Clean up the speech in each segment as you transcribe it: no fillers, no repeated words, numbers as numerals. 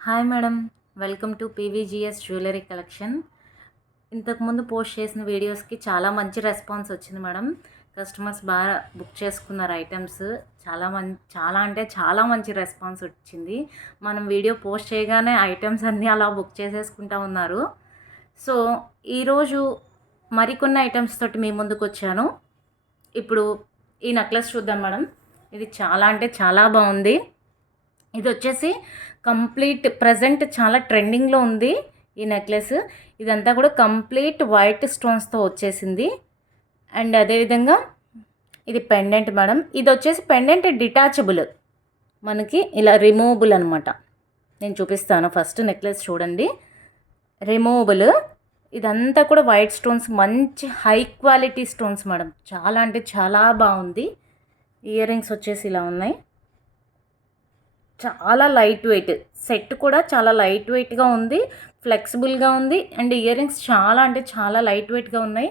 Hi madam, welcome to PVGS jewellery collection. ఇంతకుముందు post చేసిన వీడియోస్కి చాలా మంచి రెస్పాన్స్ వచ్చింది మేడం. కస్టమర్స్ బాగా బుక్ చేసుకున్నారు ఐటమ్స్. చాలా అంటే చాలా మంచి రెస్పాన్స్ వచ్చింది. మనం వీడియో పోస్ట్ చేయగానే ఐటమ్స్ అన్నీ అలా బుక్ చేసేసుకుంటా ఉన్నారు. సో ఈరోజు మరికొన్ని ఐటమ్స్ తోటి మీ ముందుకు వచ్చాను. ఇప్పుడు ఈ నెక్లెస్ చూద్దాం మేడం. ఇది చాలా అంటే చాలా బాగుంది. ఇది వచ్చేసి కంప్లీట్ ప్రజెంట్ చాలా ట్రెండింగ్లో ఉంది ఈ నెక్లెస్. ఇదంతా కూడా కంప్లీట్ వైట్ స్టోన్స్తో వచ్చేసింది. అండ్ అదేవిధంగా ఇది పెండెంట్ మేడం. ఇది వచ్చేసి పెండెంట్ డిటాచబుల్, మనకి ఇలా రిమూవబుల్ అనమాట. నేను చూపిస్తాను. ఫస్ట్ నెక్లెస్ చూడండి, రిమూవబుల్. ఇదంతా కూడా వైట్ స్టోన్స్, మంచి హై క్వాలిటీ స్టోన్స్ మేడం. చాలా అంటే చాలా బాగుంది. ఇయర్ రింగ్స్ వచ్చేసి ఇలా ఉన్నాయి. చాలా లైట్ వెయిట్ సెట్ కూడా చాలా లైట్ వెయిట్గా ఉంది, ఫ్లెక్సిబుల్గా ఉంది. అండ్ ఇయర్ రింగ్స్ చాలా అంటే చాలా లైట్ వెయిట్గా ఉన్నాయి.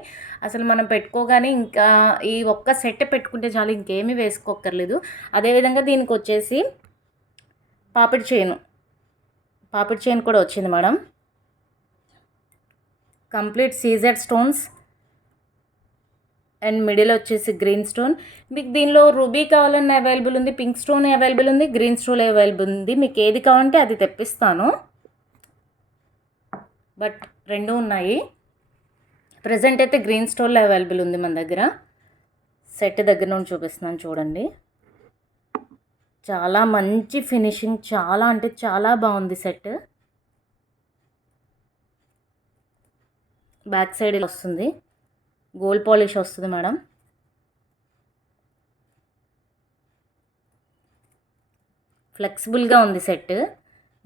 అసలు మనం పెట్టుకోగానే ఇంకా ఈ ఒక్క సెట్ పెట్టుకుంటే చాలు, ఇంకేమీ వేసుకోక్కర్లేదు. అదేవిధంగా దీనికి వచ్చేసి పాపిడి చైన్ కూడా వచ్చింది madam. Complete CZ stones and middle వచ్చేసి గ్రీన్ స్టోన్. మీకు దీనిలో రూబీ కావాలన్నా అవైలబుల్ ఉంది, పింక్ స్టోన్ అవైలబుల్ ఉంది, గ్రీన్ స్టోన్ అవైలబుల్ ఉంది. మీకు ఏది కావాలంటే అది తెప్పిస్తాను, బట్ రెండు ఉన్నాయి. ప్రజెంట్ అయితే గ్రీన్ స్టోన్లో అవైలబుల్ ఉంది మన దగ్గర. సెట్ దగ్గర నుండి చూపిస్తున్నాను చూడండి. చాలా మంచి ఫినిషింగ్, చాలా అంటే చాలా బాగుంది సెట్. బ్యాక్ సైడ్ వస్తుంది, గోల్డ్ పాలిష్ వస్తుంది మేడం. ఫ్లెక్సిబుల్గా ఉంది సెట్.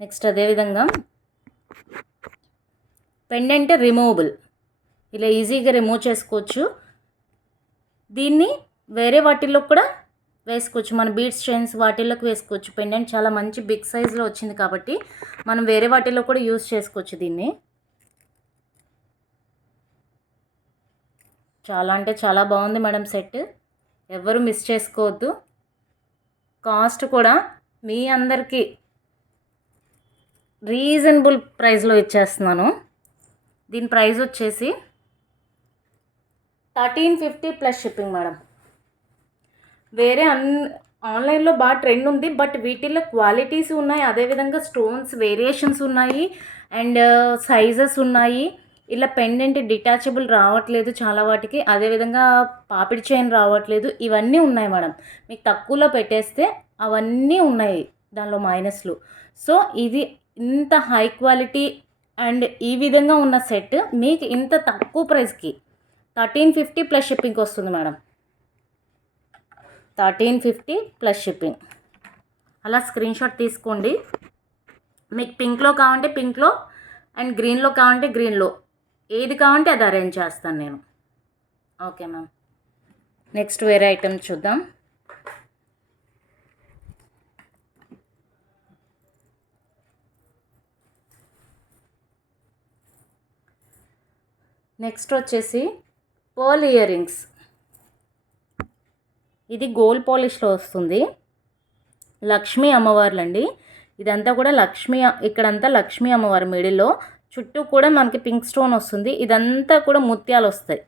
నెక్స్ట్ అదేవిధంగా పెండెంట్ రిమూవబుల్, ఇలా ఈజీగా రిమూవ్ చేసుకోవచ్చు. దీన్ని వేరే వాటిల్లో కూడా వేసుకోవచ్చు, మన బీడ్స్ చైన్స్ వాటిల్లోకి వేసుకోవచ్చు. పెండెంట్ చాలా మంచి బిగ్ సైజులో వచ్చింది కాబట్టి మనం వేరే వాటిల్లో కూడా యూజ్ చేసుకోవచ్చు దీన్ని. చాలా అంటే చాలా బాగుంది మేడం సెట్. ఎవరు మిస్ చేసుకోవద్దు. కాస్ట్ కూడా మీ అందరికీ రీజనబుల్ ప్రైస్లో ఇచ్చేస్తున్నాను. దీని ప్రైస్ వచ్చేసి 1350 ప్లస్ షిప్పింగ్ మేడం. వేరే ఆన్లైన్లో బాగా ట్రెండ్ ఉంది, బట్ వీటిల్లో క్వాలిటీస్ ఉన్నాయి, అదేవిధంగా స్టోన్స్ వేరియేషన్స్ ఉన్నాయి, అండ్ సైజెస్ ఉన్నాయి. ఇలా పెండెంట్ డిటాచబుల్ రావట్లేదు చాలా వాటికి, అదేవిధంగా పాపిడి చైన్ రావట్లేదు. ఇవన్నీ ఉన్నాయి మేడం. మీకు తక్కువలో పెట్టేస్తే అవన్నీ ఉన్నాయి దానిలో మైనస్లు. సో ఇది ఇంత హై క్వాలిటీ అండ్ ఈ విధంగా ఉన్న సెట్ మీకు ఇంత తక్కువ ప్రైస్కి 1350 ప్లస్ షిప్పింగ్కి వస్తుంది మేడం. 1350 plus shipping. అలా స్క్రీన్ షాట్ తీసుకోండి. మీకు పింక్లో కావాలంటే పింక్లో, అండ్ గ్రీన్లో కావాలంటే గ్రీన్లో, ఏది కావాలంటే అది అరేంజ్ చేస్తాను నేను. Okay ma'am. నెక్స్ట్ వేరే ఐటమ్ చూద్దాం. నెక్స్ట్ వచ్చేసి పర్ల్ ఇయర్ రింగ్స్. ఇది గోల్డ్ పాలిష్లో వస్తుంది. లక్ష్మీ అమ్మవార్లండి. ఇదంతా కూడా ఇక్కడంతా లక్ష్మీ అమ్మవారి మిడిల్లో చుట్టూ కూడా మనకి పింక్ స్టోన్ వస్తుంది. ఇదంతా కూడా ముత్యాలు వస్తాయి,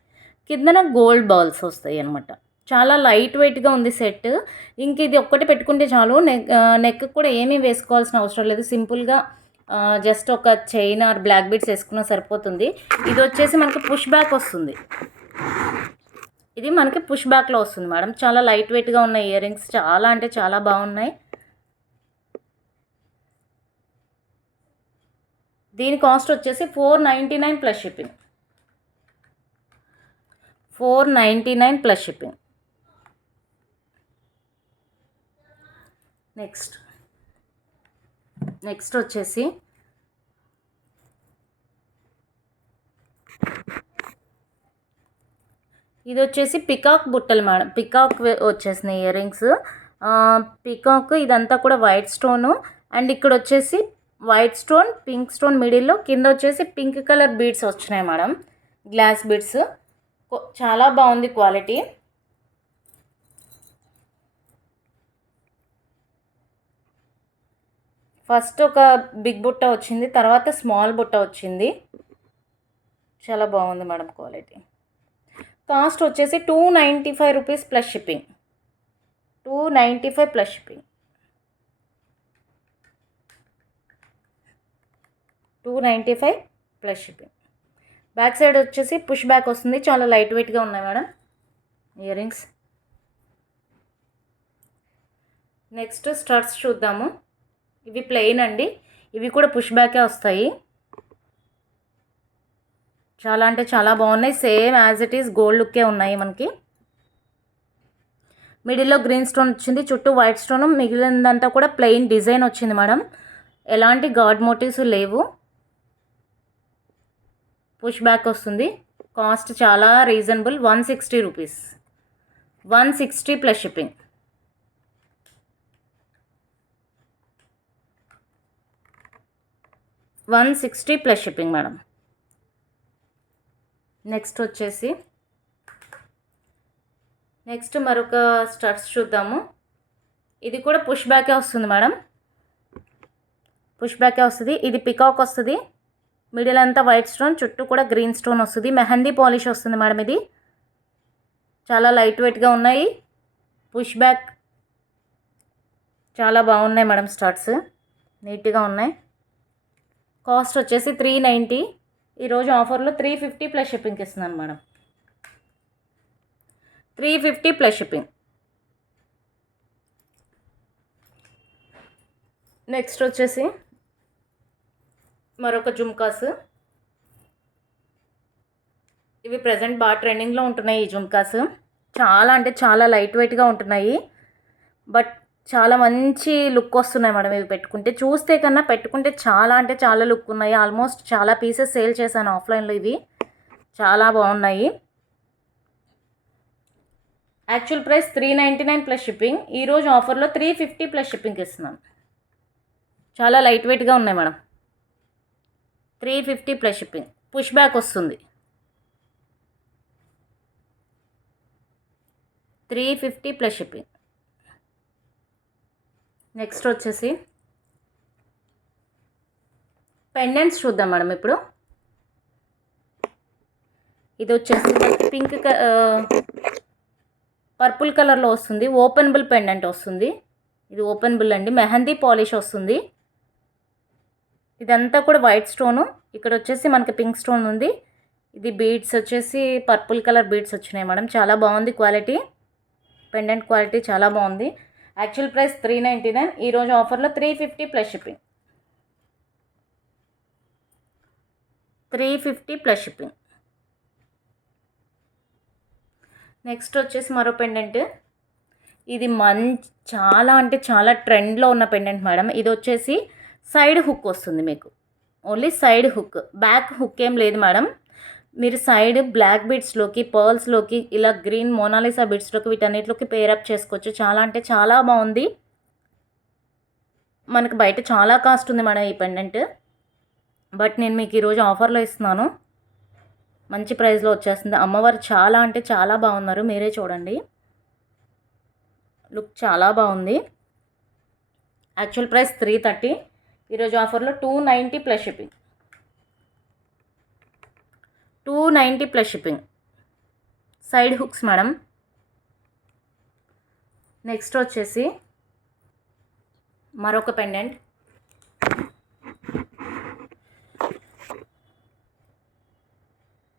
కిందన గోల్డ్ బాల్స్ వస్తాయి అనమాట. చాలా లైట్ వెయిట్గా ఉంది సెట్. ఇంక ఇది ఒక్కటి పెట్టుకుంటే చాలు, నెక్ కూడా ఏమీ వేసుకోవాల్సిన అవసరం లేదు. సింపుల్గా జస్ట్ ఒక చైన్ ఆర్ బ్లాక్ బీడ్స్ వేసుకున్నా సరిపోతుంది. ఇది వచ్చేసి మనకి పుష్ బ్యాక్ వస్తుంది. ఇది మనకి పుష్ బ్యాక్లో వస్తుంది మేడం. చాలా లైట్ వెయిట్గా ఉన్న ఇయర్ రింగ్స్, చాలా అంటే చాలా బాగున్నాయి. దీని కాస్ట్ వచ్చేసి 499 plus shipping. 499 plus shipping. Next వచ్చేసి ఇది వచ్చేసి పికాక్ బుట్టలు మేడం. పికాక్ వచ్చేసినాయి ఇయర్ రింగ్స్. పికాక్ ఇదంతా కూడా వైట్ స్టోను, అండ్ ఇక్కడ వచ్చేసి వైట్ స్టోన్, పింక్ స్టోన్ మిడిల్లో, కింద వచ్చేసి పింక్ కలర్ బీడ్స్ వచ్చినాయి మేడం, గ్లాస్ బీడ్స్. చాలా బాగుంది క్వాలిటీ. ఫస్ట్ ఒక బిగ్ బుట్ట వచ్చింది, తర్వాత స్మాల్ బుట్ట వచ్చింది. చాలా బాగుంది మేడం క్వాలిటీ. కాస్ట్ వచ్చేసి 295 rupees plus shipping. 295 plus shipping. 295 plus shipping. Back side వచ్చేసి పుష్ బ్యాక్ వస్తుంది. చాలా లైట్ వెయిట్గా ఉన్నాయి madam ear rings. Next studs చూద్దాము. ఇవి ప్లెయిన్ అండి, ఇవి కూడా పుష్ బ్యాకే వస్తాయి. చాలా అంటే చాలా బాగున్నాయి. Same as it is gold లుక్కే ఉన్నాయి మనకి. మిడిల్లో గ్రీన్ స్టోన్ వచ్చింది, చుట్టూ వైట్ స్టోన్, మిగిలినదంతా కూడా ప్లెయిన్ డిజైన్ వచ్చింది మేడం. ఎలాంటి గాడ్ మోటివ్స్ లేవు. పుష్ బ్యాక్ వస్తుంది. కాస్ట్ చాలా reasonable, 160 rupees. 160 plus shipping. 160 plus shipping madam. Next వచ్చేసి మరొక స్టడ్స్ చూద్దాము. ఇది కూడా పుష్ బ్యాకే వస్తుంది మేడం. పుష్ బ్యాకే వస్తుంది. ఇది పికాక్ వస్తుంది. మిడిల్ అంతా వైట్ స్టోన్, చుట్టూ కూడా గ్రీన్ స్టోన్ వస్తుంది. మెహందీ పాలిష్ వస్తుంది మేడం. ఇది చాలా లైట్ వెయిట్గా ఉన్నాయి. పుష్ బ్యాక్ చాలా బాగున్నాయి మేడం. స్టడ్స్ నీట్గా ఉన్నాయి. కాస్ట్ వచ్చేసి 390. ఈరోజు ఆఫర్లో 350 ప్లస్ షిప్పింగ్కి ఇస్తున్నాను మేడం. 350 plus shipping. నెక్స్ట్ వచ్చేసి మరొక జుమ్కాస్. ఇవి ప్రజెంట్ బాగా ట్రెండింగ్లో ఉంటున్నాయి ఈ జుమ్కాస్. చాలా అంటే చాలా లైట్ వెయిట్గా ఉంటున్నాయి, బట్ చాలా మంచి లుక్ వస్తున్నాయి మేడం. ఇవి పెట్టుకుంటే, చూస్తే కన్నా పెట్టుకుంటే చాలా అంటే చాలా లుక్ ఉన్నాయి. ఆల్మోస్ట్ చాలా పీసెస్ సేల్ చేశాను ఆఫ్లైన్లో. ఇవి చాలా బాగున్నాయి. Actual price 399 plus shipping. ఈరోజు ఆఫర్లో 350 ప్లస్ షిప్పింగ్కి ఇస్తున్నాను. చాలా లైట్ వెయిట్గా ఉన్నాయి madam. 350 plus shipping. Push back వస్తుంది. 350 ప్లస్ షిప్పింగ్. నెక్స్ట్ వచ్చేసి పెండెంట్స్ చూద్దాం మేడం. ఇప్పుడు ఇది వచ్చేసి పింక్ పర్పుల్ కలర్లో వస్తుంది. ఓపెనబుల్ పెండెంట్ వస్తుంది. ఇది ఓపెనబుల్ అండి. మెహందీ పాలిష్ వస్తుంది. ఇదంతా కూడా వైట్ స్టోను. ఇక్కడ వచ్చేసి మనకి పింక్ స్టోన్ ఉంది. ఇది బీడ్స్ వచ్చేసి పర్పుల్ కలర్ బీడ్స్ వచ్చినాయి మేడం. చాలా బాగుంది క్వాలిటీ. పెండెంట్ క్వాలిటీ చాలా బాగుంది. Actual price 399. ఈరోజు ఆఫర్లో 350 plus shipping. 350 plus shipping. Next వచ్చేసి మరో పెండెంట్. ఇది చాలా అంటే చాలా ట్రెండ్లో ఉన్న పెండెంట్ మేడం. ఇది వచ్చేసి సైడ్ హుక్ వస్తుంది మీకు. Only side hook, back hook ఏం లేదు మేడం. మీరు సైడ్ బ్లాక్ బీడ్స్లోకి, పర్ల్స్లోకి, ఇలా గ్రీన్ మోనాలిసా బీడ్స్లోకి, వీటన్నిటిలోకి పేరప్ చేసుకోవచ్చు. చాలా అంటే చాలా బాగుంది. మనకు బయట చాలా కాస్ట్ ఉంది మేడం ఈ పెండెంట్, బట్ నేను మీకు ఈరోజు ఆఫర్లో ఇస్తున్నాను. మంచి ప్రైస్లో వచ్చేస్తుంది. అమ్మవారు చాలా అంటే చాలా బాగున్నారు. మీరే చూడండి, లుక్ చాలా బాగుంది. Actual price 330. ఈరోజు ఆఫర్లో 290 plus shipping. 290 plus shipping. Side hooks madam. Next వచ్చేసి మరొక పెండెంట్.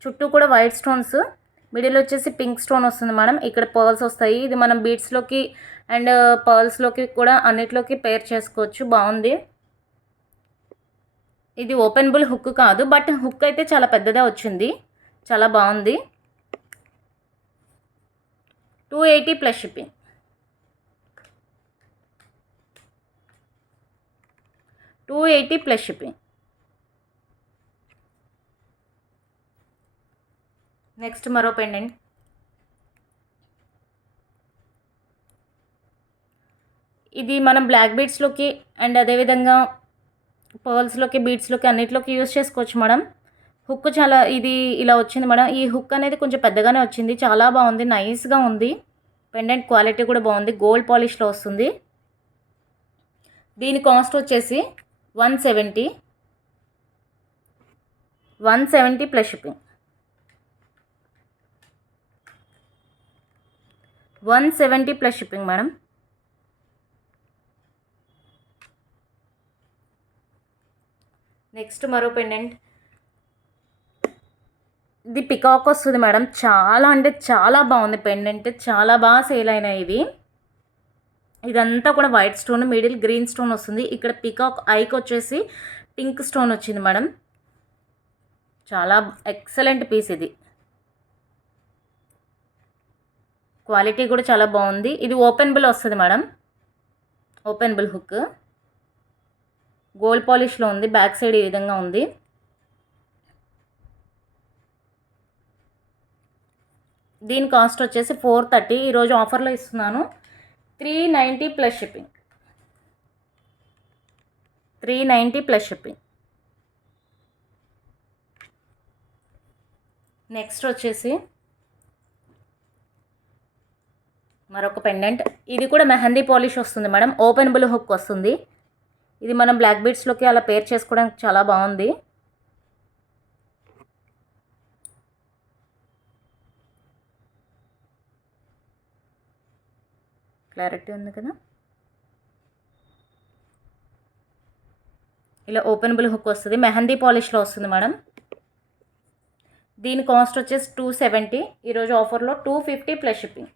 చుట్టూ కూడా వైట్ స్టోన్స్, మిడిల్ వచ్చేసి పింక్ స్టోన్ వస్తుంది మేడం. ఇక్కడ పర్ల్స్ వస్తాయి. ఇది మనం బీడ్స్లోకి అండ్ పర్ల్స్లోకి కూడా అన్నిట్లోకి పేర్ చేసుకోవచ్చు. బాగుంది. ఇది ఓపెనబుల్ హుక్ కాదు, బట్ హుక్ అయితే చాలా పెద్దదే వచ్చింది. చాలా బాగుంది. 280 plus shipping. 280 plus shipping. Next మరో పెండెంట్. ఇది మనం బ్లాక్ బీడ్స్లోకి అండ్ అదేవిధంగా పర్ల్స్లోకి, బీడ్స్లోకి అన్నిట్లోకి యూజ్ చేసుకోవచ్చు మేడం. హుక్ చాలా ఇది ఇలా వచ్చింది మేడం. ఈ హుక్ అనేది కొంచెం పెద్దగానే వచ్చింది. చాలా బాగుంది, నైస్గా ఉంది. పెండెంట్ క్వాలిటీ కూడా బాగుంది. గోల్డ్ పాలిష్లో వస్తుంది. దీని కాస్ట్ వచ్చేసి 170 170 plus shipping. 170 plus shipping madam. Next మరో పెండెంట్, ఇది పికాక్ వస్తుంది మేడం. చాలా అంటే చాలా బాగుంది పెండెంట్, చాలా బాగా సేల్ అయినాయి ఇవి. ఇదంతా కూడా white stone, middle green stone వస్తుంది. ఇక్కడ పికాక్ ఐకి వచ్చేసి పింక్ స్టోన్ వచ్చింది మేడం. చాలా ఎక్సలెంట్ పీస్ ఇది. క్వాలిటీ కూడా చాలా బాగుంది. ఇది ఓపెనబుల్ వస్తుంది మేడం, ఓపెనబుల్ హుక్. గోల్డ్ పాలిష్లో ఉంది. బ్యాక్ సైడ్ ఈ విధంగా ఉంది. దీని కాస్ట్ వచ్చేసి 430. ఈరోజు ఆఫర్లో ఇస్తున్నాను 390 plus shipping. 390 plus shipping. Next వచ్చేసి మరొక పెండెంట్. ఇది కూడా మెహందీ పాలిష్ వస్తుంది మేడం. ఓపెనబుల్ హుక్ వస్తుంది. ఇది మనం బ్లాక్ బీడ్స్లోకి అలా పేర్ చేసుకోవడానికి చాలా బాగుంది. క్లారిటీ ఉంది కదా. ఇలా ఓపెనబుల్ హుక్ వస్తుంది. మెహందీ పాలిష్లో వస్తుంది మేడం. దీని కాస్ట్ వచ్చేసి 270. ఈరోజు ఆఫర్లో 250 plus shipping.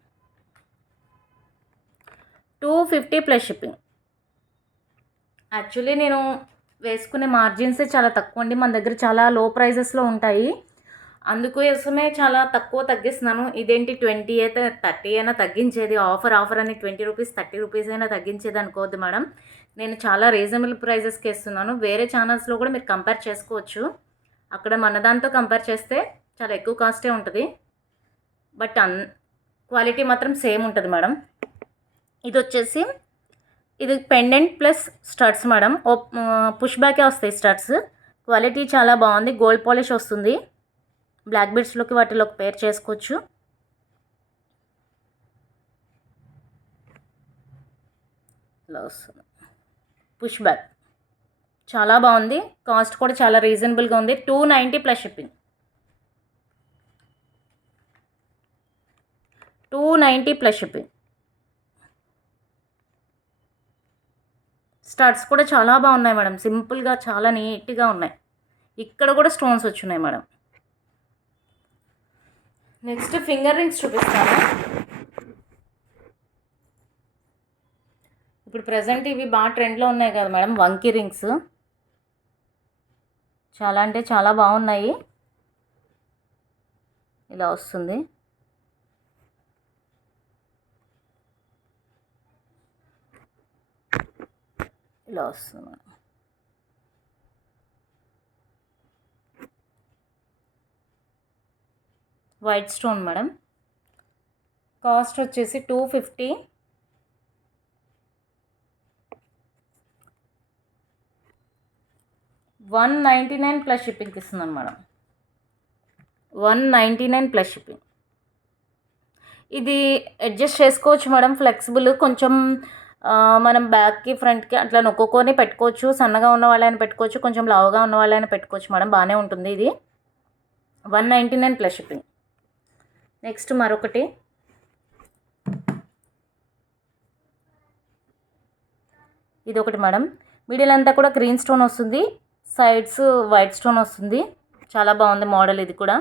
250 plus shipping. Actually నేను వేసుకునే మార్జిన్సే చాలా తక్కువ అండి. మన దగ్గర చాలా లో ప్రైజెస్లో ఉంటాయి, అందుకోసమే చాలా తక్కువ తగ్గిస్తున్నాను. ఇదేంటి 20 అయితే 30 అయినా తగ్గించేది, ఆఫర్ అని 20 రూపీస్ 30 రూపీస్ అయినా తగ్గించేది అనుకోవద్దు మేడం. నేను చాలా రీజనబుల్ ప్రైజెస్కి ఇస్తున్నాను. వేరే ఛానల్స్లో కూడా మీరు కంపేర్ చేసుకోవచ్చు. అక్కడ మన దాంతో కంపేర్ చేస్తే చాలా ఎక్కువ కాస్టే ఉంటుంది, బట్ క్వాలిటీ మాత్రం సేమ్ ఉంటుంది మేడం. ఇది వచ్చేసి ఇది pendant plus studs madam. Push బ్యాకే వస్తాయి స్టడ్స్. క్వాలిటీ చాలా బాగుంది. గోల్డ్ పాలిష్ వస్తుంది. బ్లాక్ బీడ్స్లోకి వాటిలోకి పేర్ చేసుకోవచ్చు. ఇలా వస్తుంది పుష్ బ్యాక్. చాలా బాగుంది. కాస్ట్ కూడా చాలా రీజనబుల్గా ఉంది. 290 plus shipping. 290 plus shipping. Studs కూడా చాలా బాగున్నాయి మేడం. సింపుల్గా చాలా నీట్గా ఉన్నాయి. ఇక్కడ కూడా స్టోన్స్ వచ్చున్నాయి మేడం. నెక్స్ట్ ఫింగర్ రింగ్స్ చూపిస్తాను. ఇప్పుడు ప్రజెంట్ ఇవి బాగా ట్రెండ్లో ఉన్నాయి కదా మేడం, వంకీ రింగ్స్. చాలా అంటే చాలా బాగున్నాయి. ఇలా వస్తుంది. ఇలా వస్తుంది madam. White stone madam. Cost వచ్చేసి 250. 199 ప్లస్ షిప్పింగ్కి ఇస్తున్నాను మేడం. 199 plus shipping. ఇది అడ్జస్ట్ చేసుకోవచ్చు మేడం, ఫ్లెక్సిబుల్. కొంచెం మనం బ్యాక్కి ఫ్రంట్కి అట్లా నొక్కుకొని పెట్టుకోవచ్చు. సన్నగా ఉన్న వాళ్ళైనా పెట్టుకోవచ్చు, కొంచెం లావుగా ఉన్న వాళ్ళైనా పెట్టుకోవచ్చు మేడం. బాగానే ఉంటుంది ఇది. 199 ప్లస్ షిప్పింగ్. నెక్స్ట్ మరొకటి, ఇది ఒకటి మేడం. మిడిల్ అంతా కూడా గ్రీన్ స్టోన్ వస్తుంది, సైడ్స్ వైట్ స్టోన్ వస్తుంది. చాలా బాగుంది మోడల్. ఇది కూడా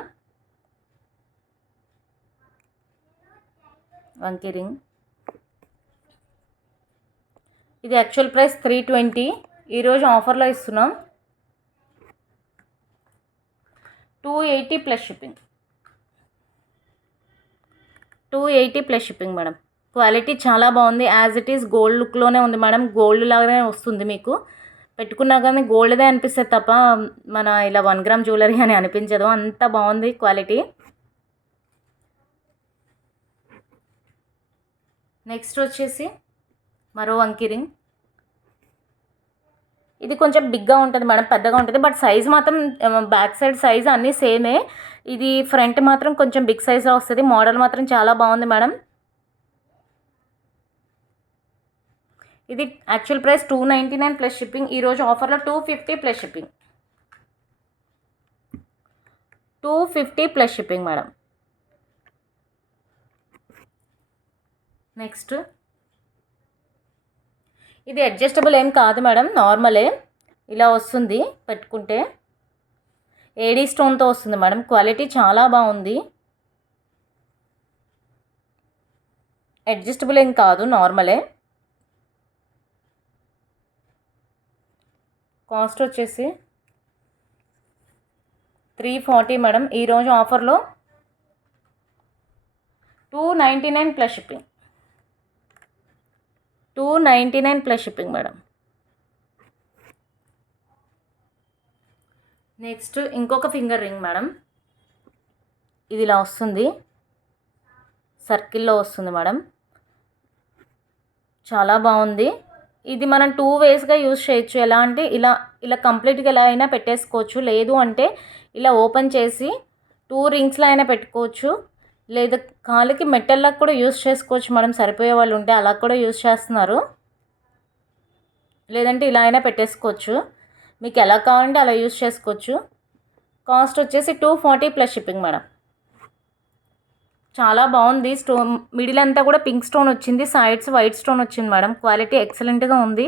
వంకీ రింగ్. ఇది యాక్చువల్ ప్రైస్ 320. ఈరోజు ఆఫర్లో ఇస్తున్నాం 280 plus shipping. 280 plus shipping madam. Quality చాలా బాగుంది. యాజ్ ఇట్ ఈస్ గోల్డ్ లుక్లోనే ఉంది మేడం. గోల్డ్ లాగానే వస్తుంది. మీకు పెట్టుకున్నా కానీ గోల్డ్దే అనిపిస్తుంది తప్ప మన ఇలా 1 గ్రామ్ జ్యువెలరీ అని అనిపించదు. అంత బాగుంది క్వాలిటీ. నెక్స్ట్ వచ్చేసి మరో వంకీ రింగ్. ఇది కొంచెం బిగ్గా ఉంటుంది మేడం, పెద్దగా ఉంటుంది. బట్ సైజ్ మాత్రం బ్యాక్ సైడ్ సైజ్ అన్నీ సేమే. ఇది ఫ్రంట్ మాత్రం కొంచెం బిగ్ సైజ్లో వస్తుంది. మోడల్ మాత్రం చాలా బాగుంది మేడం. ఇది యాక్చువల్ ప్రైస్ 299 ప్లస్ షిప్పింగ్. ఈరోజు ఆఫర్లో 250 plus shipping. 250 plus shipping madam. Next ఇది అడ్జస్టబుల్ ఏం కాదు మేడం, నార్మలే. ఇలా వస్తుంది పెట్టుకుంటే. ఏడీ స్టోన్తో వస్తుంది మేడం. క్వాలిటీ చాలా బాగుంది. అడ్జస్టబుల్ ఏం కాదు, నార్మలే. కాస్ట్ వచ్చేసి 340 మేడం. ఈరోజు ఆఫర్లో 299 plus shipping. 299 plus shipping madam. Next ఇంకొక ఫింగర్ రింగ్ మేడం. ఇది ఇలా వస్తుంది, సర్కిల్లో వస్తుంది మేడం. చాలా బాగుంది. ఇది మనం 2 వేస్గా యూజ్ చేయొచ్చు. ఎలా అంటే ఇలా ఇలా కంప్లీట్గా ఎలా అయినా పెట్టేసుకోవచ్చు. లేదు అంటే ఇలా ఓపెన్ చేసి 2 రింగ్స్లో అయినా పెట్టుకోవచ్చు. లేదా కాలికి మెట్టల్లాగా కూడా యూజ్ చేసుకోవచ్చు మేడం. సరిపోయే వాళ్ళు ఉంటే అలా కూడా యూజ్ చేస్తున్నారు. లేదంటే ఇలా అయినా పెట్టేసుకోవచ్చు. మీకు ఎలా కావాలంటే అలా యూజ్ చేసుకోవచ్చు. కాస్ట్ వచ్చేసి 240 ప్లస్ షిప్పింగ్ మేడం. చాలా బాగుంది. స్టోన్ మిడిల్ అంతా కూడా పింక్ స్టోన్ వచ్చింది, సైడ్స్ వైట్ స్టోన్ వచ్చింది మేడం. క్వాలిటీ ఎక్సలెంట్గా ఉంది.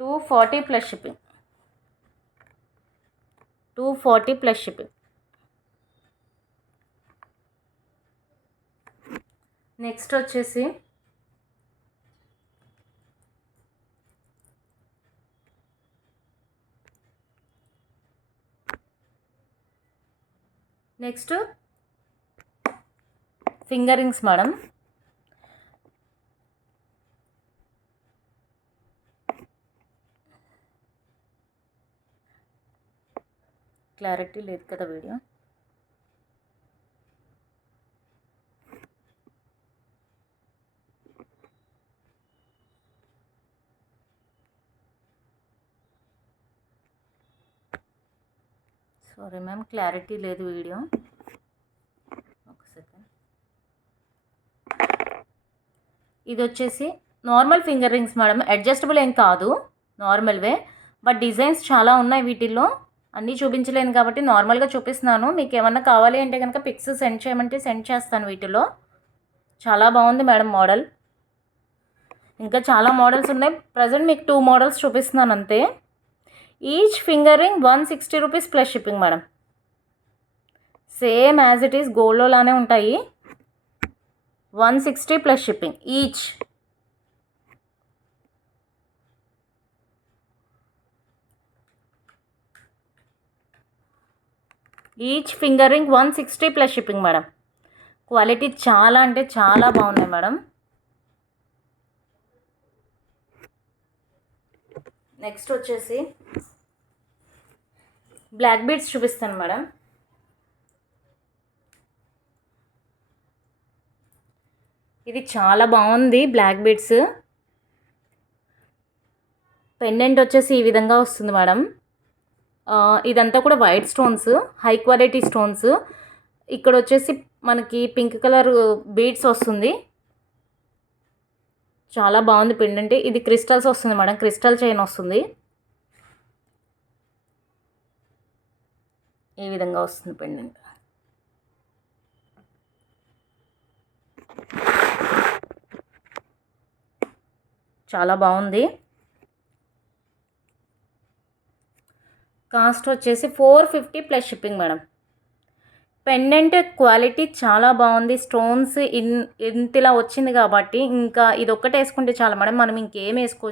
240 plus shipping. 240 plus shipping. Next వచ్చేసి ఫింగర్ రింగ్స్ మేడం. క్లారిటీ లేదు కదా వీడియో. సారీ మ్యామ్, క్లారిటీ లేదు వీడియో. ఒక సెకండ్. ఇది వచ్చేసి normal finger rings madam. Adjustable ఏం కాదు, నార్మల్వే. బట్ డిజైన్స్ చాలా ఉన్నాయి వీటిల్లో. అన్నీ చూపించలేను కాబట్టి నార్మల్గా చూపిస్తున్నాను. మీకు ఏమన్నా కావాలి అంటే కనుక పిక్స్ సెండ్ చేయమంటే సెండ్ చేస్తాను. వీటిలో చాలా బాగుంది మేడం మోడల్. ఇంకా చాలా మోడల్స్ ఉన్నాయి. ప్రజెంట్ మీకు 2 మోడల్స్ చూపిస్తున్నాను అంతే. Each finger ring 160 rupees plus shipping madam. Same as it is గోల్డ్లో లానే ఉంటాయి. 160 plus shipping each. Each finger ring 160 plus shipping madam. Quality చాలా అంటే చాలా బాగున్నాయి మేడం. నెక్స్ట్ వచ్చేసి బ్లాక్ బీడ్స్ చూపిస్తాను మేడం. ఇది చాలా బాగుంది బ్లాక్ బీడ్స్. పెండెంట్ వచ్చేసి ఈ విధంగా వస్తుంది మేడం. ఇదంతా కూడా white stones, high quality stones. ఇక్కడ వచ్చేసి మనకి పింక్ కలర్ బీడ్స్ వస్తుంది. చాలా బాగుంది పెండెంట్. ఇది క్రిస్టల్స్ వస్తుంది మేడం, క్రిస్టల్ చైన్ వస్తుంది. ఈ విధంగా వస్తుంది పెండెంట్. చాలా బాగుంది. కాస్ట్ వచ్చేసి 450 plus shipping madam. Pendant quality చాలా బాగుంది. స్టోన్స్ ఇంతలా వచ్చింది కాబట్టి ఇంకా ఇది ఒక్కటే వేసుకుంటే చాలా మేడం. మనం ఇంకేం వేసుకో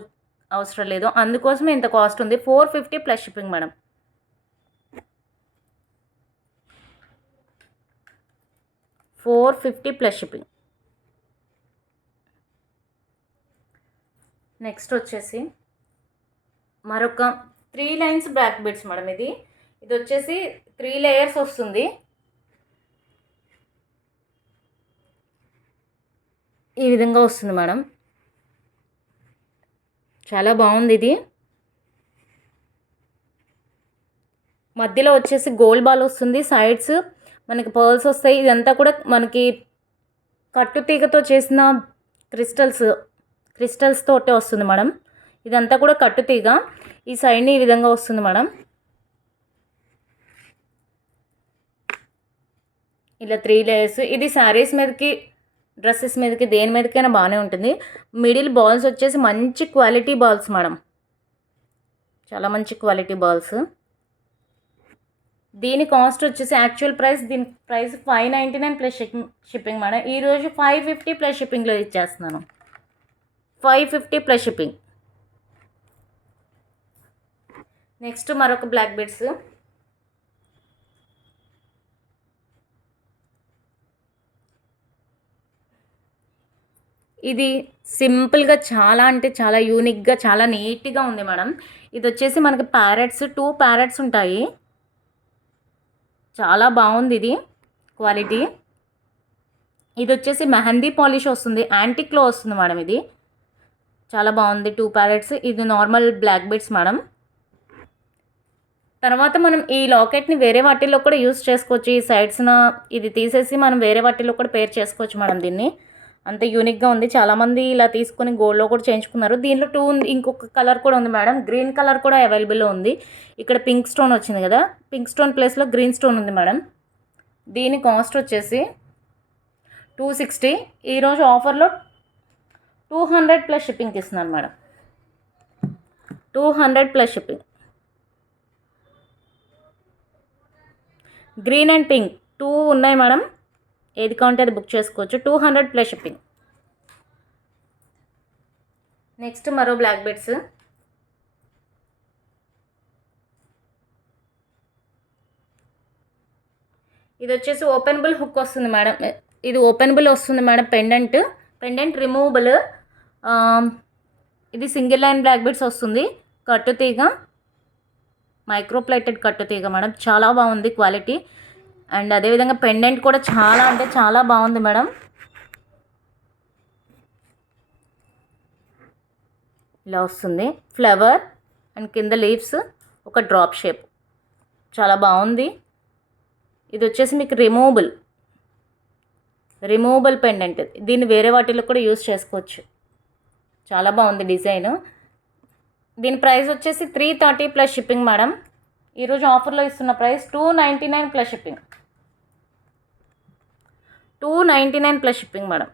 అవసరం లేదు, అందుకోసమే ఇంత కాస్ట్ ఉంది. 450 plus shipping madam. $450 plus shipping. Next వచ్చేసి మరొక 3 లైన్స్ బ్లాక్ బీడ్స్ మేడం. ఇది వచ్చేసి 3 లేయర్స్ వస్తుంది. ఈ విధంగా వస్తుంది మేడం. చాలా బాగుంది. ఇది మధ్యలో వచ్చేసి గోల్డ్ బాల్ వస్తుంది, సైడ్స్ మనకి పర్ల్స్ వస్తాయి. ఇదంతా కూడా మనకి కట్టు తీగతో చేసిన క్రిస్టల్స్ తోటే వస్తుంది మేడం. ఇదంతా కూడా కట్టు తీగ. ఈ సైడ్ని ఈ విధంగా వస్తుంది మేడం. ఇలా 3 లేయర్స్. ఇది శారీస్ మీదకి, డ్రెస్సెస్ మీదకి, దేని మీదకైనా బాగానే ఉంటుంది. మిడిల్ బాల్స్ వచ్చేసి మంచి క్వాలిటీ బాల్స్ మేడం, చాలా మంచి క్వాలిటీ బాల్స్. దీని కాస్ట్ వచ్చేసి యాక్చువల్ ప్రైస్, దీని ప్రైస్ 599 ప్లస్ షిప్పింగ్ మేడం. ఈరోజు 550 ప్లస్ షిప్పింగ్లో ఇచ్చేస్తున్నాను. 550 ప్లస్ షిప్పింగ్. నెక్స్ట్ మరొక బ్లాక్ బీడ్స్. ఇది సింపుల్గా చాలా అంటే చాలా యూనిక్గా, చాలా నీట్గా ఉంది మేడం. ఇది వచ్చేసి మనకి ప్యారెట్స్, 2 ప్యారెట్స్ ఉంటాయి. చాలా బాగుంది ఇది క్వాలిటీ. ఇది వచ్చేసి మెహందీ పాలిష్ వస్తుంది, యాంటిక్లో వస్తుంది మేడం. ఇది చాలా బాగుంది. 2 ప్యారెట్స్. ఇది నార్మల్ బ్లాక్ బీడ్స్ మేడం. తర్వాత మనం ఈ లాకెట్ని వేరే వాటిల్లో కూడా యూస్ చేసుకోవచ్చు. ఈ సైడ్స్న ఇది తీసేసి మనం వేరే వాటిల్లో కూడా పేర్ చేసుకోవచ్చు మేడం. దీన్ని అంత యూనిక్గా ఉంది. చాలామంది ఇలా తీసుకొని గోల్డ్లో కూడా చేయించుకున్నారు. దీనిలో 2 ఉంది, ఇంకొక కలర్ కూడా ఉంది మేడం. గ్రీన్ కలర్ కూడా అవైలబుల్లో ఉంది. ఇక్కడ పింక్ స్టోన్ వచ్చింది కదా, పింక్ స్టోన్ ప్లేస్లో గ్రీన్ స్టోన్ ఉంది మేడం. దీని కాస్ట్ వచ్చేసి 260. ఈరోజు ఆఫర్లో 200 ప్లస్ షిప్పింగ్కి ఇస్తున్నాను madam. 200 plus shipping. Green and pink 2 ఉన్నాయి మేడం. ఏది కావాలంటే అది బుక్ చేసుకోవచ్చు. 200 ప్లస్ షిప్పింగ్. నెక్స్ట్ మరో బ్లాక్ బీడ్స్. ఇది వచ్చేసి ఓపెనబుల్ హుక్ వస్తుంది మేడం. ఇది ఓపెనబుల్ వస్తుంది మేడం. Pendant removable. ఇది సింగిల్ లైన్ బ్లాక్ బీడ్స్ వస్తుంది. కట్టు తీగ, మైక్రోప్లేటెడ్ కట్టు తీగ మేడం. చాలా బాగుంది క్వాలిటీ. అండ్ అదేవిధంగా పెండెంట్ కూడా చాలా అంటే చాలా బాగుంది మేడం. ఇలా వస్తుంది ఫ్లవర్ అండ్ కింద లీవ్స్, ఒక డ్రాప్ షేప్. చాలా బాగుంది. ఇది వచ్చేసి మీకు రిమూవబుల్ పెండెంట్. దీన్ని వేరే వాటిలో కూడా యూస్ చేసుకోవచ్చు. చాలా బాగుంది డిజైన్. దీని ప్రైస్ వచ్చేసి 330 ప్లస్ షిప్పింగ్ మేడం. ఈరోజు ఆఫర్లో ఇస్తున్న price 299 plus shipping. 299 plus shipping madam.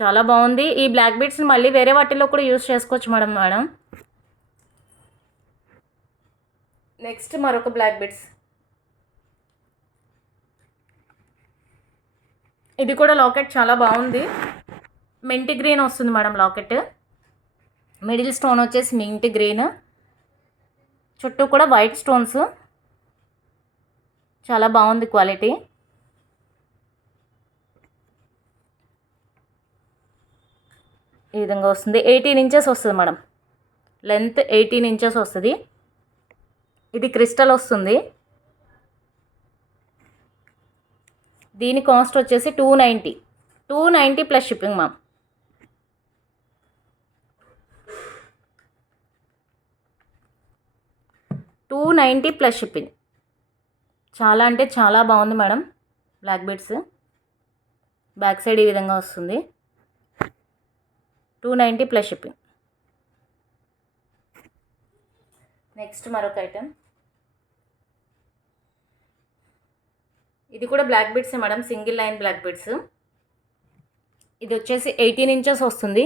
చాలా బాగుంది. ఈ బ్లాక్ బీడ్స్ని మళ్ళీ వేరే వాటిల్లో కూడా యూస్ చేసుకోవచ్చు మేడం. నెక్స్ట్ మరొక బ్లాక్ బీడ్స్. ఇది కూడా లాకెట్ చాలా బాగుంది. మింట్ గ్రీన్ వస్తుంది మేడం లాకెట్. మిడిల్ స్టోన్ వచ్చేసి మింట్ గ్రీన్, చుట్టూ కూడా వైట్ స్టోన్స్. చాలా బాగుంది క్వాలిటీ. ఈ విధంగా వస్తుంది. 18 ఇంచెస్ వస్తుంది మేడం. లెంత్ 18 ఇంచెస్ వస్తుంది. ఇది క్రిస్టల్ వస్తుంది. దీని కాస్ట్ వచ్చేసి 290 plus shipping ma'am. $290 plus shipping. చాలా అంటే చాలా బాగుంది madam. Black beads back side ఈ విధంగా వస్తుంది. 290 ప్లస్ షిప్పింగ్. నెక్స్ట్ మరొక ఐటెం. ఇది కూడా black beads madam, single line black beads. ఇది వచ్చేసి 18 ఇంచెస్ వస్తుంది.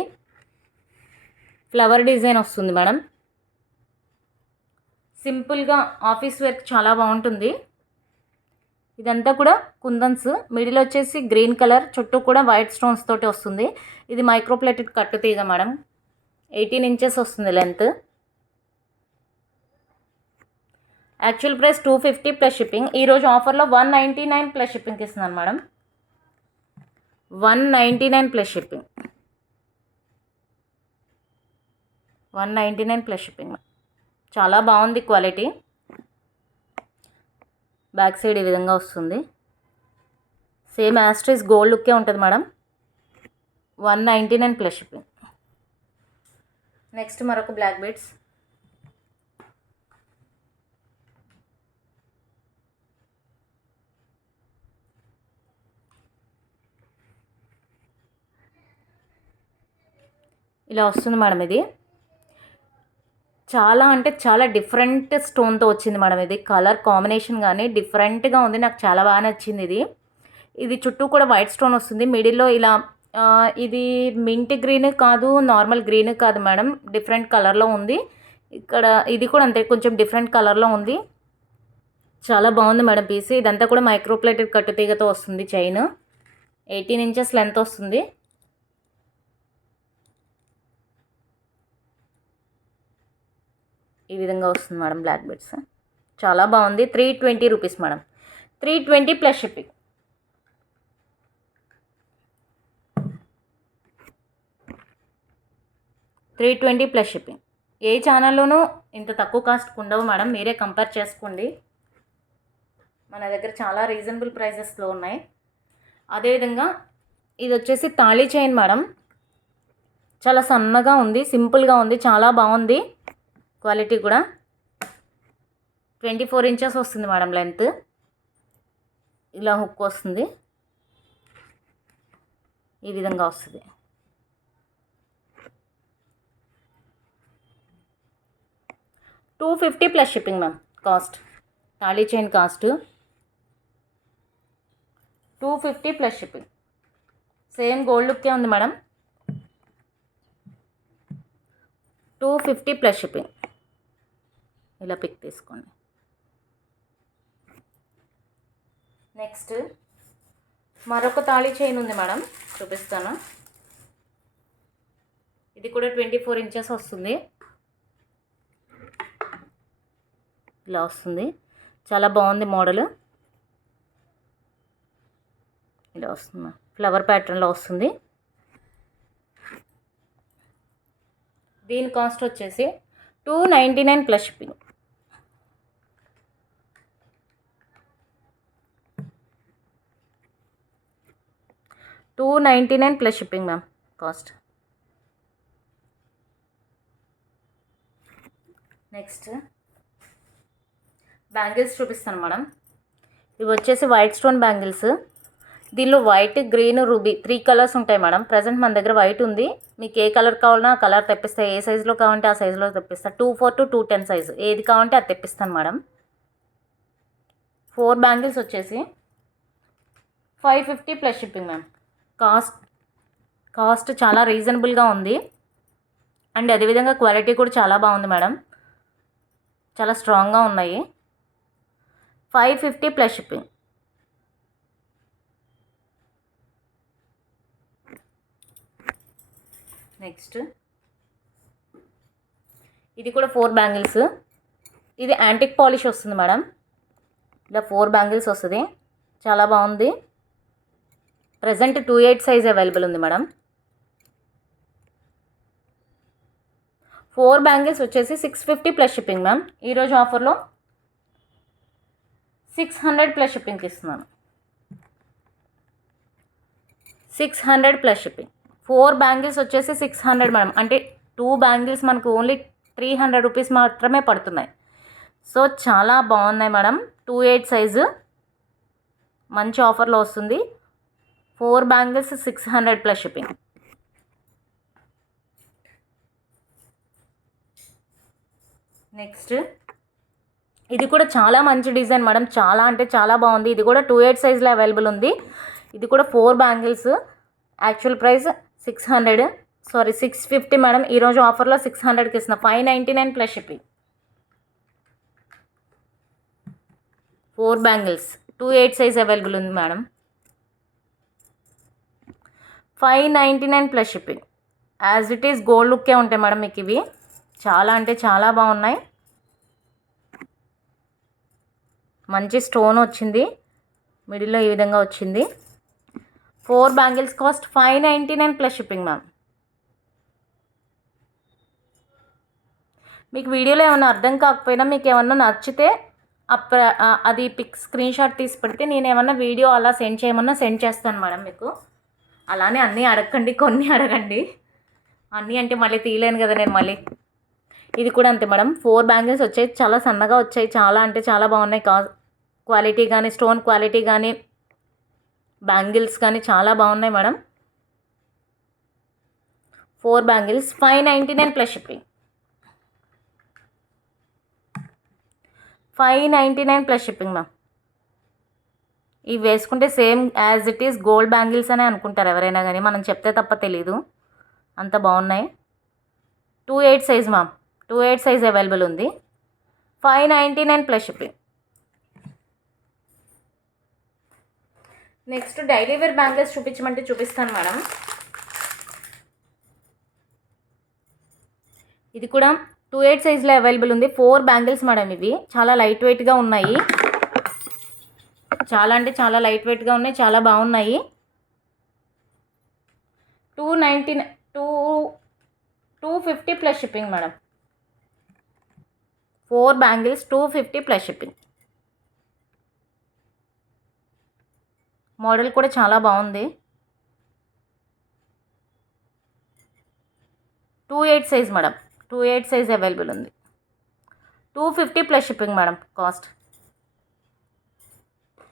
ఫ్లవర్ డిజైన్ వస్తుంది మేడం. సింపుల్గా ఆఫీస్ వర్క్ చాలా బాగుంటుంది. ఇదంతా కూడా కుందన్స్. మిడిల్ వచ్చేసి గ్రీన్ కలర్, చుట్టూ కూడా వైట్ స్టోన్స్ తోటి వస్తుంది. ఇది మైక్రోప్లేటెడ్ కట్టు తీగ మేడం. 18 ఇంచెస్ వస్తుంది length. Actual price 250 plus shipping. ఈరోజు ఆఫర్లో 199 ప్లస్ షిప్పింగ్కి ఇస్తున్నాను madam. 199 plus shipping. 199 plus shipping. చాలా బాగుంది క్వాలిటీ. బ్యాక్ సైడ్ ఈ విధంగా వస్తుంది. సేమ్ యాస్ట్రీస్ గోల్డ్ లుక్కే ఉంటుంది మేడం. 199 plus shipping. నెక్స్ట్ మరొక బ్లాక్ బీడ్స్. ఇలా వస్తుంది మేడం. ఇది చాలా అంటే చాలా డిఫరెంట్ స్టోన్తో వచ్చింది మేడం. ఇది కలర్ కాంబినేషన్ కానీ డిఫరెంట్గా ఉంది. నాకు చాలా బాగా నచ్చింది ఇది. ఇది చుట్టూ కూడా వైట్ స్టోన్ వస్తుంది. మిడిల్లో ఇలా ఇది మింట్ గ్రీన్ కాదు, నార్మల్ గ్రీన్ కాదు మేడం, డిఫరెంట్ కలర్లో ఉంది. ఇక్కడ ఇది కూడా అంతే, కొంచెం డిఫరెంట్ కలర్లో ఉంది. చాలా బాగుంది మేడం పీస్. ఇదంతా కూడా మైక్రోప్లేటెడ్ కట్టుతీగతో వస్తుంది. చైన్ 18 ఇంచెస్ లెంత్ వస్తుంది. ఈ విధంగా వస్తుంది మేడం బ్లాక్ బెడ్స్. చాలా బాగుంది. 320 rupees madam. 320 plus shipping. 320 plus shipping. ఏ ఛానల్లోనూ ఇంత తక్కువ కాస్ట్కి ఉండవు మేడం, మీరే కంపేర్ చేసుకోండి. మన దగ్గర చాలా రీజనబుల్ ప్రైసెస్లో ఉన్నాయి. అదేవిధంగా ఇది వచ్చేసి తాళీ చైన్ మేడం. చాలా సన్నగా ఉంది, సింపుల్గా ఉంది, చాలా బాగుంది. క్వాలిటీ కూడా 24 ఇంచెస్ వస్తుంది మేడం లెంత్. ఇలా హుక్ వస్తుంది, ఈ విధంగా వస్తుంది. $250 ప్లస్ షిప్పింగ్ మ్యామ్. కాస్ట్ తాళీ chain cost 250 plus shipping. Same gold లుక్కే ఉంది మేడం. 250 plus shipping. ఇలా పిక్ తీసుకోండి. నెక్స్ట్ మరొక తాళీ చైన్ ఉంది మేడం, చూపిస్తాను. ఇది కూడా 24 ఇంచెస్ వస్తుంది. ఇలా వస్తుంది, చాలా బాగుంది మోడల్. ఇలా వస్తుంది, ఫ్లవర్ ప్యాటర్న్లో వస్తుంది. దీని కాస్ట్ వచ్చేసి 299 plus shipping. 299 plus shipping ma'am cost. Next bangles చూపిస్తాను మేడం. ఇవి వచ్చేసి వైట్ స్టోన్ బ్యాంగిల్స్. దీనిలో వైట్, గ్రీన్, రూబీ 3 కలర్స్ ఉంటాయి మేడం. ప్రజెంట్ మన దగ్గర వైట్ ఉంది. మీకు ఏ కలర్ కావాలన్నా ఆ కలర్ తెప్పిస్తా, ఏ సైజులో కావాలంటే ఆ సైజులో తెప్పిస్తా. 2/4 to 2/10 సైజు ఏది కావాలంటే అది తెప్పిస్తాను మేడం. 4 బ్యాంగిల్స్ వచ్చేసి 550 ప్లస్ షిప్పింగ్ మ్యామ్. కాస్ట్ చాలా రీజనబుల్గా ఉంది. అండ్ అదేవిధంగా క్వాలిటీ కూడా చాలా బాగుంది మేడం, చాలా స్ట్రాంగ్గా ఉన్నాయి. 550 ప్లస్ షిప్పింగ్. నెక్స్ట్ ఇది కూడా 4 బ్యాంగిల్స్. ఇది యాంటిక్ పాలిష్ వస్తుంది మేడం. ఇలా 4 బ్యాంగిల్స్ వస్తుంది, చాలా బాగుంది. ప్రజెంట్ 2/8 సైజ్ అవైలబుల్ ఉంది మేడం. 4 బ్యాంగిల్స్ వచ్చేసి 650 ప్లస్ షిప్పింగ్ మ్యామ్. ఈరోజు ఆఫర్లో 600 ప్లస్ షిప్పింగ్కి ఇస్తున్నాను. 600 ప్లస్ షిప్పింగ్. 4 బ్యాంగిల్స్ వచ్చేసి 600 మేడం. అంటే 2 బ్యాంగిల్స్ మనకు ఓన్లీ 300 రూపీస్ మాత్రమే పడుతున్నాయి. సో చాలా బాగున్నాయి మేడం. 2/8 సైజు మంచి ఆఫర్లో వస్తుంది. 4 బ్యాంగిల్స్ 600 ప్లస్ షిప్పింగ్. నెక్స్ట్ ఇది కూడా చాలా మంచి డిజైన్ మేడం, చాలా అంటే చాలా బాగుంది. ఇది కూడా 2/8 సైజులో అవైలబుల్ ఉంది. ఇది కూడా 4 బ్యాంగిల్స్. Actual price 650 madam. ఈరోజు ఆఫర్లో 600కి ఇస్తున్నా. 599 plus shipping. 4 bangles 2/8 size available ఉంది madam. 599 plus shipping. As it is gold లుక్కే ఉంటాయి మేడం మీకు ఇవి. చాలా అంటే చాలా బాగున్నాయి. మంచి స్టోన్ వచ్చింది, మిడిల్లో ఈ విధంగా వచ్చింది. 4 bangles cost 599 plus shipping ma'am. మీకు వీడియోలో ఏమైనా అర్థం కాకపోయినా, మీకు ఏమన్నా నచ్చితే అది పిక్ స్క్రీన్ షాట్ తీసి పెడితే నేను ఏమన్నా వీడియో అలా సెండ్ చేయమన్నా సెండ్ చేస్తాను మేడం మీకు. అలానే అన్నీ అడగండి, కొన్ని అడగండి. అన్నీ అంటే మళ్ళీ తీయలేను కదా నేను మళ్ళీ. ఇది కూడా అంతే మేడం. 4 బ్యాంగిల్స్ వచ్చాయి, చాలా సన్నగా వచ్చాయి, చాలా అంటే చాలా బాగున్నాయి. క్వాలిటీ కానీ, స్టోన్ క్వాలిటీ కానీ, బ్యాంగిల్స్ కానీ చాలా బాగున్నాయి madam. 4 bangles 599 plus shipping. 599 plus shipping ma'am. ఇవి వేసుకుంటే same as it is gold bangles అనే అనుకుంటారు ఎవరైనా కానీ, మనం చెప్తే తప్ప తెలీదు, అంత బాగున్నాయి. 2/8 సైజ్ మ్యామ్. 2/8 సైజ్ అవైలబుల్ ఉంది. 599 plus shipping. Next daily wear bangles చూపించమంటే చూపిస్తాను మేడం. ఇది కూడా 2/8 సైజ్లో అవైలబుల్ ఉంది. 4 బ్యాంగిల్స్ మేడం. ఇవి చాలా లైట్ వెయిట్గా ఉన్నాయి, చాలా అంటే చాలా లైట్ వెయిట్గా ఉన్నాయి, చాలా బాగున్నాయి. 250 plus shipping madam. 4 bangles 250 plus shipping. Model కూడా చాలా బాగుంది. 2/8 సైజ్ మేడం. 2/8 సైజ్ అవైలబుల్ ఉంది. 250 plus shipping madam cost.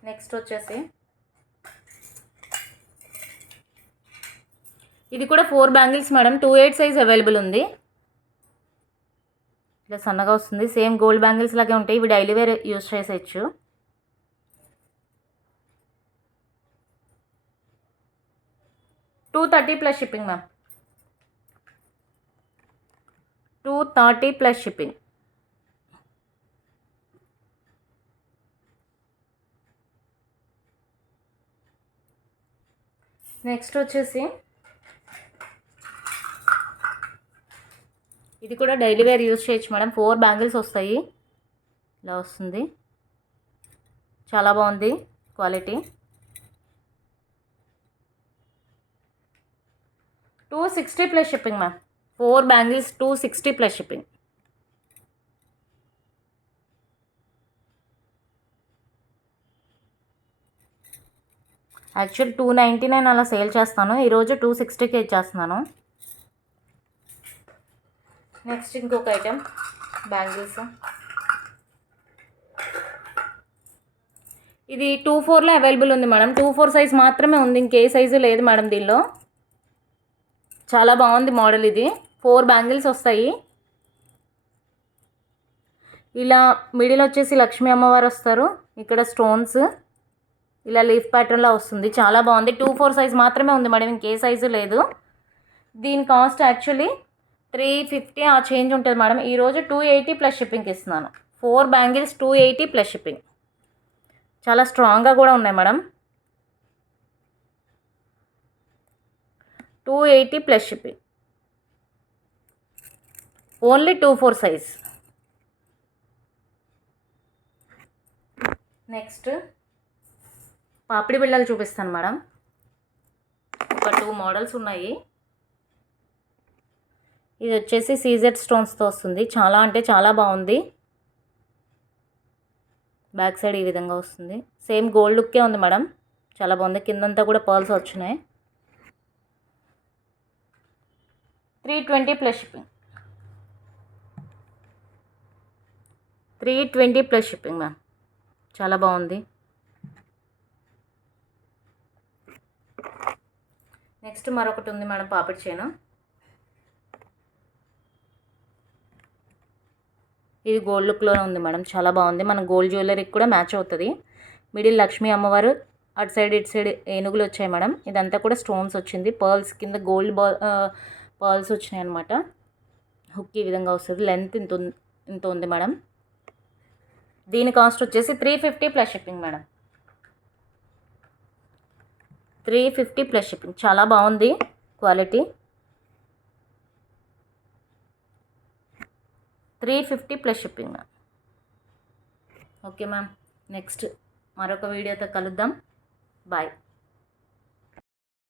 Next వచ్చేసి ఇది కూడా 4 బ్యాంగిల్స్ మేడం. 2/8 సైజ్ అవైలబుల్ ఉంది. ఇలా సన్నగా వస్తుంది, సేమ్ గోల్డ్ బ్యాంగిల్స్ లాగే ఉంటాయి. ఇవి డైలీ వేర్ యూజ్ చేసేయచ్చు. 230 plus shipping ma'am. 230 plus shipping. Next వచ్చేసి ఇది కూడా డైలీ వేర్ యూజ్ చేయొచ్చు మేడం. 4 బ్యాంగిల్స్ వస్తాయి, ఇలా వస్తుంది, చాలా బాగుంది quality. 260 plus shipping ma'am. 4 bangles 260 plus shipping. Actual 299 అలా సేల్ చేస్తాను, ఈరోజు 260కి ఇచ్చేస్తున్నాను. నెక్స్ట్ ఇంకొక ఐటెం బ్యాంగిల్స్. ఇది 24లో అవైలబుల్ ఉంది మేడం. 24 సైజ్ మాత్రమే ఉంది, ఇంకే సైజు లేదు మేడం దీనిలో. చాలా బాగుంది మోడల్ ఇది. 4 బ్యాంగిల్స్ వస్తాయి. ఇలా మిడిల్ వచ్చేసి లక్ష్మీ అమ్మవారు వస్తారు, ఇక్కడ స్టోన్స్ ఇలా లీఫ్ ప్యాటర్న్లో వస్తుంది, చాలా బాగుంది. 24 సైజ్ మాత్రమే ఉంది మేడం, ఇంకే సైజు లేదు. దీని కాస్ట్ యాక్చువల్లీ 350 ఆ చేంజ్ ఉంటుంది మేడం. ఈరోజు 280 ప్లస్ షిప్పింగ్కి ఇస్తున్నాను. 4 బ్యాంగిల్స్ 280 ప్లస్ షిప్పింగ్. చాలా స్ట్రాంగ్గా కూడా ఉన్నాయి madam. 280 plus shipping. Only 24 size. Next పాపిడి బిళ్ళలు చూపిస్తాను మేడం. ఒక 2 మోడల్స్ ఉన్నాయి. ఇది వచ్చేసి సీజెడ్ స్టోన్స్తో వస్తుంది, చాలా అంటే చాలా బాగుంది. బ్యాక్ సైడ్ ఈ విధంగా వస్తుంది, సేమ్ గోల్డ్ లుక్కే ఉంది మేడం, చాలా బాగుంది. కిందంతా కూడా పర్ల్స్ వచ్చినాయి. 320 plus shipping. 320 plus shipping ma'am, చాలా బాగుంది. నెక్స్ట్ మరొకటి ఉంది మేడం, పాపిడి చైన్. ఇది గోల్డ్ లుక్లోనే ఉంది మేడం, చాలా బాగుంది. మన గోల్డ్ జ్యువెలరీకి కూడా మ్యాచ్ అవుతుంది. మిడిల్ లక్ష్మీ అమ్మవారు, అటు సైడ్ ఇటు సైడ్ ఏనుగులు వచ్చాయి మేడం. ఇదంతా కూడా స్టోన్స్ వచ్చింది, పర్ల్స్ కింద గోల్డ్ పర్ల్స్ వచ్చినాయి అనమాట. హుక్ ఈ విధంగా వస్తుంది, లెంత్ ఇంత ఉంది మేడం. దీని కాస్ట్ వచ్చేసి 350 plus shipping madam. 350 plus shipping, చాలా బాగుంది quality. 350 plus shipping ma'am. Okay ma'am, next మరొక వీడియోతో కలుద్దాం. బాయ్.